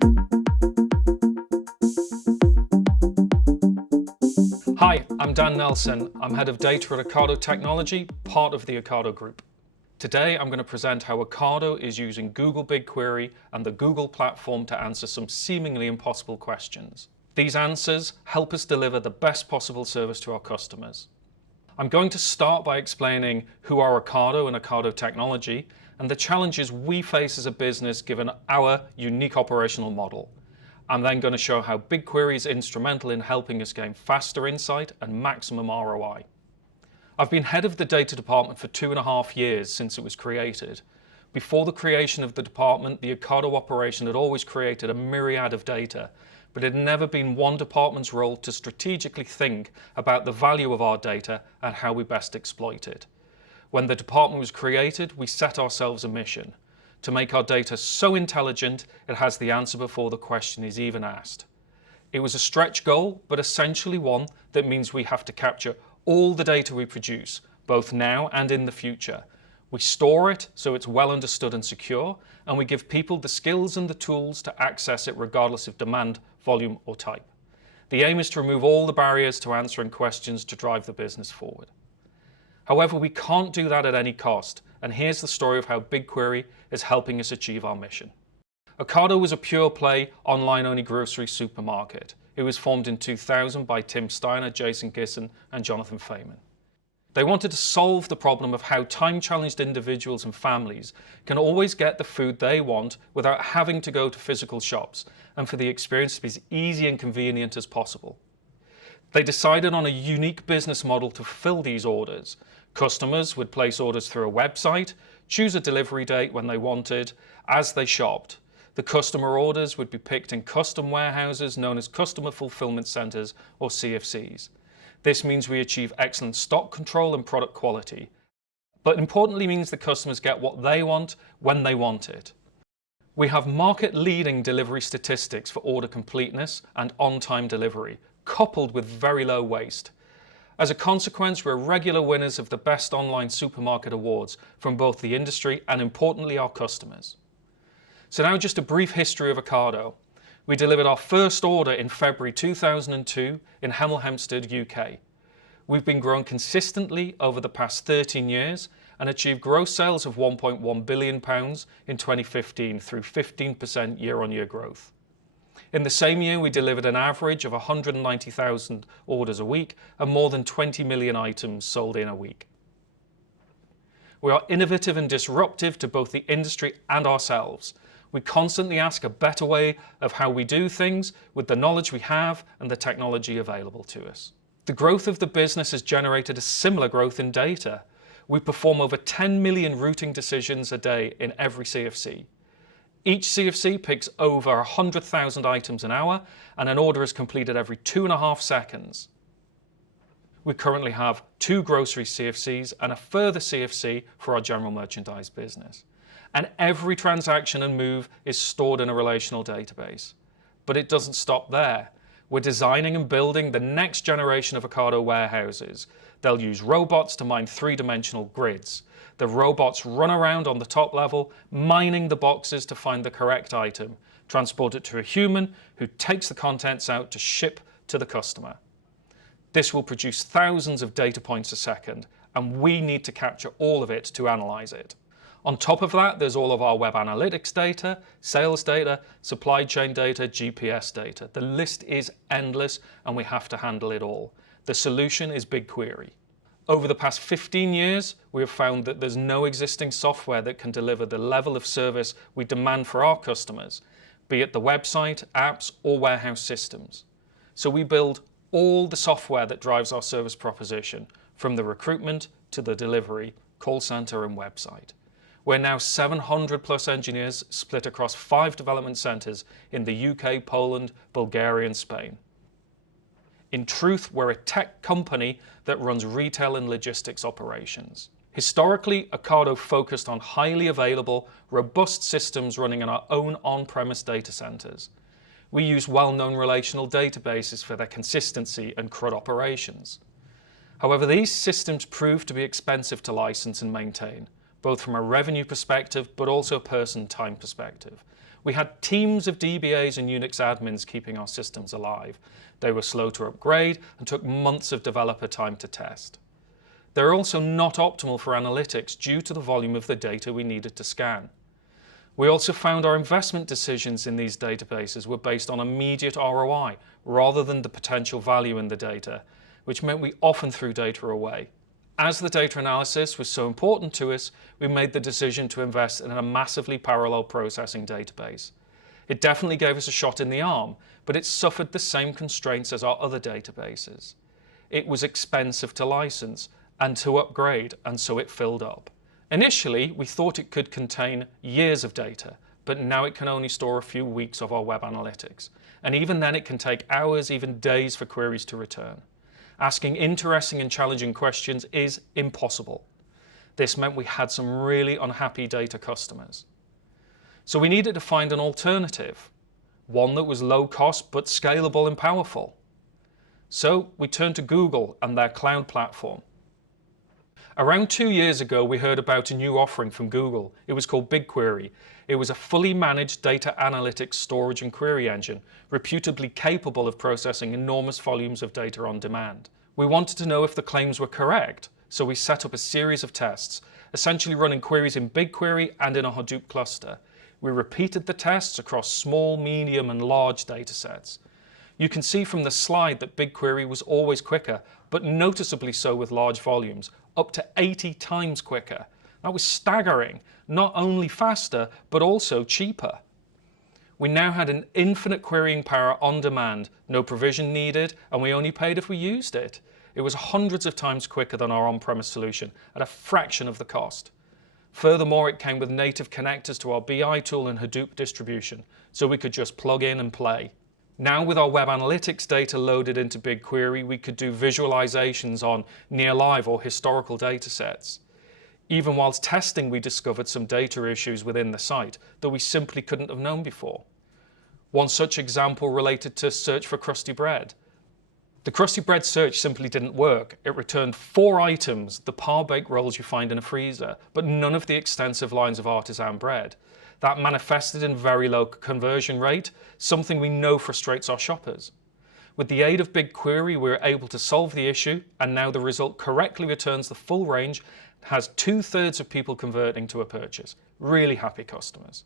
Hi, I'm Dan Nelson. I'm Head of Data at Ocado Technology, part of the Ocado Group. Today I'm going to present how Ocado is using Google BigQuery and the Google platform to answer some seemingly impossible questions. These answers help us deliver the best possible service to our customers. I'm going to start by explaining who are Ocado and Ocado Technology and the challenges we face as a business given our unique operational model. I'm then going to show how BigQuery is instrumental in helping us gain faster insight and maximum ROI. I've been head of the data department for 2.5 years since it was created. Before the creation of the department, the Ocado operation had always created a myriad of data, but it had never been one department's role to strategically think about the value of our data and how we best exploit it. When the department was created, we set ourselves a mission: to make our data so intelligent it has the answer before the question is even asked. It was a stretch goal, but essentially one that means we have to capture all the data we produce, both now and in the future. We store it so it's well understood and secure, and we give people the skills and the tools to access it regardless of demand, volume or type. The aim is to remove all the barriers to answering questions to drive the business forward. However, we can't do that at any cost, and here's the story of how BigQuery is helping us achieve our mission. Ocado was a pure-play, online-only grocery supermarket. It was formed in 2000 by Tim Steiner, Jason Gisson and Jonathan Feynman. They wanted to solve the problem of how time-challenged individuals and families can always get the food they want without having to go to physical shops, and for the experience to be as easy and convenient as possible. They decided on a unique business model to fulfill these orders. Customers would place orders through a website, choose a delivery date when they wanted, as they shopped. The customer orders would be picked in custom warehouses known as Customer Fulfillment Centers or CFCs. This means we achieve excellent stock control and product quality, but importantly means the customers get what they want when they want it. We have market-leading delivery statistics for order completeness and on-time delivery, coupled with very low waste. As a consequence, we're regular winners of the Best Online Supermarket Awards from both the industry and, importantly, our customers. So now just a brief history of Ocado. We delivered our first order in February 2002 in Hemel Hempstead, UK. We've been growing consistently over the past 13 years and achieved gross sales of £1.1 billion in 2015 through 15% year-on-year growth. In the same year, we delivered an average of 190,000 orders a week and more than 20 million items sold in a week. We are innovative and disruptive to both the industry and ourselves. We constantly ask a better way of how we do things with the knowledge we have and the technology available to us. The growth of the business has generated a similar growth in data. We perform over 10 million routing decisions a day in every CFC. Each CFC picks over 100,000 items an hour, and an order is completed every 2.5 seconds. We currently have 2 grocery CFCs and a further CFC for our general merchandise business. And every transaction and move is stored in a relational database. But it doesn't stop there. We're designing and building the next generation of Ocado warehouses. They'll use robots to mine 3-dimensional grids. The robots run around on the top level, mining the boxes to find the correct item, transport it to a human who takes the contents out to ship to the customer. This will produce thousands of data points a second, and we need to capture all of it to analyze it. On top of that, there's all of our web analytics data, sales data, supply chain data, GPS data. The list is endless, and we have to handle it all. The solution is BigQuery. Over the past 15 years, we have found that there's no existing software that can deliver the level of service we demand for our customers, be it the website, apps, or warehouse systems. So we build all the software that drives our service proposition, from the recruitment to the delivery, call center, and website. We're now 700+ engineers split across 5 development centers in the UK, Poland, Bulgaria, and Spain. In truth, we're a tech company that runs retail and logistics operations. Historically, Ocado focused on highly available, robust systems running in our own on-premise data centers. We use well-known relational databases for their consistency and CRUD operations. However, these systems proved to be expensive to license and maintain, both from a revenue perspective but also a person time perspective. We had teams of DBAs and Unix admins keeping our systems alive. They were slow to upgrade and took months of developer time to test. They're also not optimal for analytics due to the volume of the data we needed to scan. We also found our investment decisions in these databases were based on immediate ROI rather than the potential value in the data, which meant we often threw data away. As the data analysis was so important to us, we made the decision to invest in a massively parallel processing database. It definitely gave us a shot in the arm, but it suffered the same constraints as our other databases. It was expensive to license and to upgrade, and so it filled up. Initially, we thought it could contain years of data, but now it can only store a few weeks of our web analytics. And even then it can take hours, even days for queries to return. Asking interesting and challenging questions is impossible. This meant we had some really unhappy data customers. So we needed to find an alternative, one that was low cost but scalable and powerful. So we turned to Google and their cloud platform. Around 2 years ago, we heard about a new offering from Google. It was called BigQuery. It was a fully managed data analytics storage and query engine, reputably capable of processing enormous volumes of data on demand. We wanted to know if the claims were correct, so we set up a series of tests, essentially running queries in BigQuery and in a Hadoop cluster. We repeated the tests across small, medium, and large data sets. You can see from the slide that BigQuery was always quicker, but noticeably so with large volumes, up to 80 times quicker. That was staggering, not only faster, but also cheaper. We now had an infinite querying power on demand, no provision needed, and we only paid if we used it. It was hundreds of times quicker than our on-premise solution, at a fraction of the cost. Furthermore, it came with native connectors to our BI tool and Hadoop distribution, so we could just plug in and play. Now with our web analytics data loaded into BigQuery, we could do visualizations on near live or historical data sets. Even whilst testing, we discovered some data issues within the site that we simply couldn't have known before. One such example related to search for crusty bread. The crusty bread search simply didn't work. It returned 4 items, the par-baked rolls you find in a freezer, but none of the extensive lines of artisan bread. That manifested in very low conversion rate, something we know frustrates our shoppers. With the aid of BigQuery, we were able to solve the issue, and now the result correctly returns the full range, has 2/3 of people converting to a purchase. Really happy customers.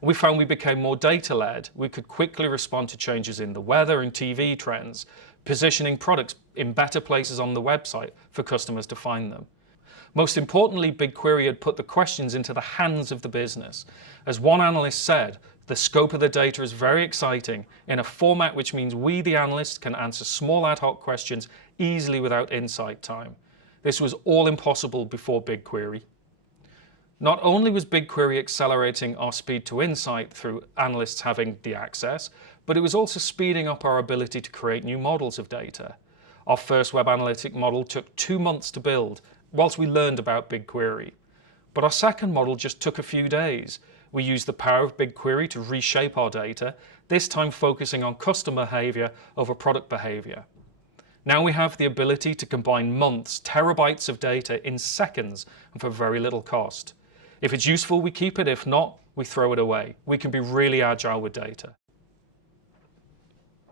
We found we became more data-led. We could quickly respond to changes in the weather and TV trends, positioning products in better places on the website for customers to find them. Most importantly, BigQuery had put the questions into the hands of the business. As one analyst said, the scope of the data is very exciting in a format which means we, the analysts, can answer small ad hoc questions easily without insight time. This was all impossible before BigQuery. Not only was BigQuery accelerating our speed to insight through analysts having the access, but it was also speeding up our ability to create new models of data. Our first web analytic model took 2 months to build, whilst we learned about BigQuery. But our second model just took a few days. We used the power of BigQuery to reshape our data, this time focusing on customer behavior over product behavior. Now we have the ability to combine months, terabytes of data in seconds and for very little cost. If it's useful, we keep it. If not, we throw it away. We can be really agile with data.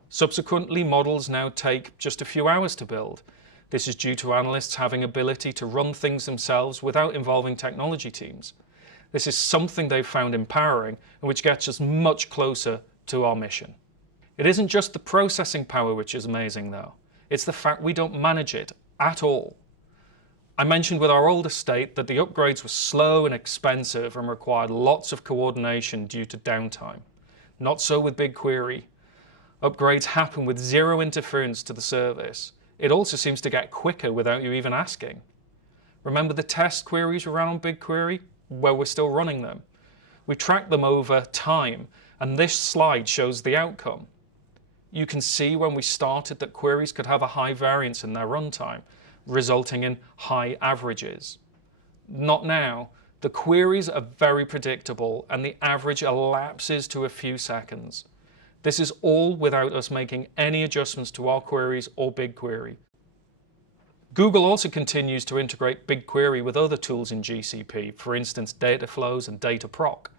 Subsequently, models now take just a few hours to build. This is due to analysts having ability to run things themselves without involving technology teams. This is something they've found empowering and which gets us much closer to our mission. It isn't just the processing power which is amazing though. It's the fact we don't manage it at all. I mentioned with our old estate that the upgrades were slow and expensive and required lots of coordination due to downtime. Not so with BigQuery. Upgrades happen with zero interference to the service. It also seems to get quicker without you even asking. Remember the test queries we ran on BigQuery? Well, we're still running them. We track them over time, and this slide shows the outcome. You can see when we started that queries could have a high variance in their runtime, resulting in high averages. Not now. The queries are very predictable, and the average elapses to a few seconds. This is all without us making any adjustments to our queries or BigQuery. Google also continues to integrate BigQuery with other tools in GCP, for instance data flows and data proc.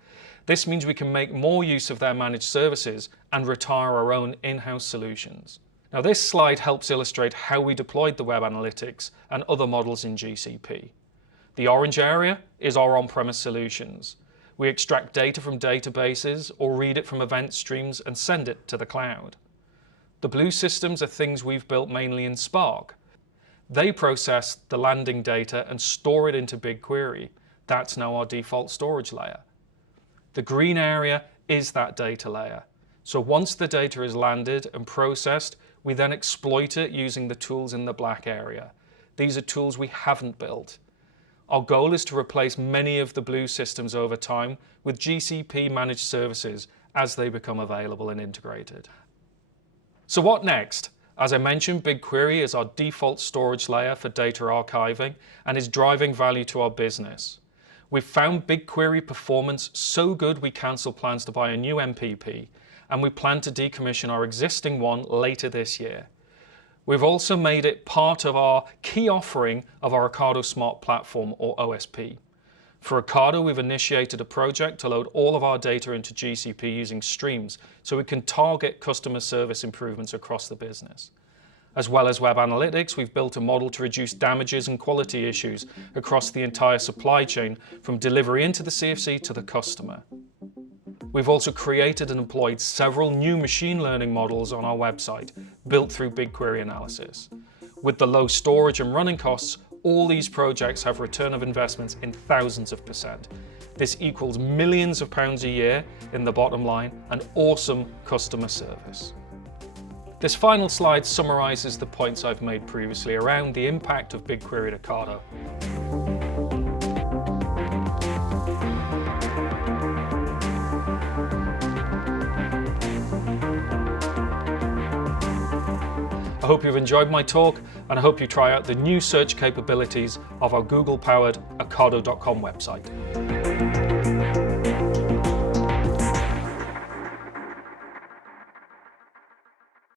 This means we can make more use of their managed services and retire our own in-house solutions. Now, this slide helps illustrate how we deployed the web analytics and other models in GCP. The orange area is our on-premise solutions. We extract data from databases or read it from event streams and send it to the cloud. The blue systems are things we've built mainly in Spark. They process the landing data and store it into BigQuery. That's now our default storage layer. The green area is that data layer. So once the data is landed and processed, we then exploit it using the tools in the black area. These are tools we haven't built. Our goal is to replace many of the blue systems over time with GCP managed services as they become available and integrated. So what next? As I mentioned, BigQuery is our default storage layer for data archiving and is driving value to our business. We've found BigQuery performance so good we cancel plans to buy a new MPP, and we plan to decommission our existing one later this year. We've also made it part of our key offering of our Ocado Smart Platform, or OSP. For Ocado, we've initiated a project to load all of our data into GCP using streams so we can target customer service improvements across the business. As well as web analytics, we've built a model to reduce damages and quality issues across the entire supply chain from delivery into the CFC to the customer. We've also created and employed several new machine learning models on our website, built through BigQuery analysis. With the low storage and running costs, all these projects have return of investments in thousands of %. This equals millions of pounds a year in the bottom line and awesome customer service. This final slide summarizes the points I've made previously around the impact of BigQuery at Ocado. I hope you've enjoyed my talk, and I hope you try out the new search capabilities of our Google-powered Ocado.com website.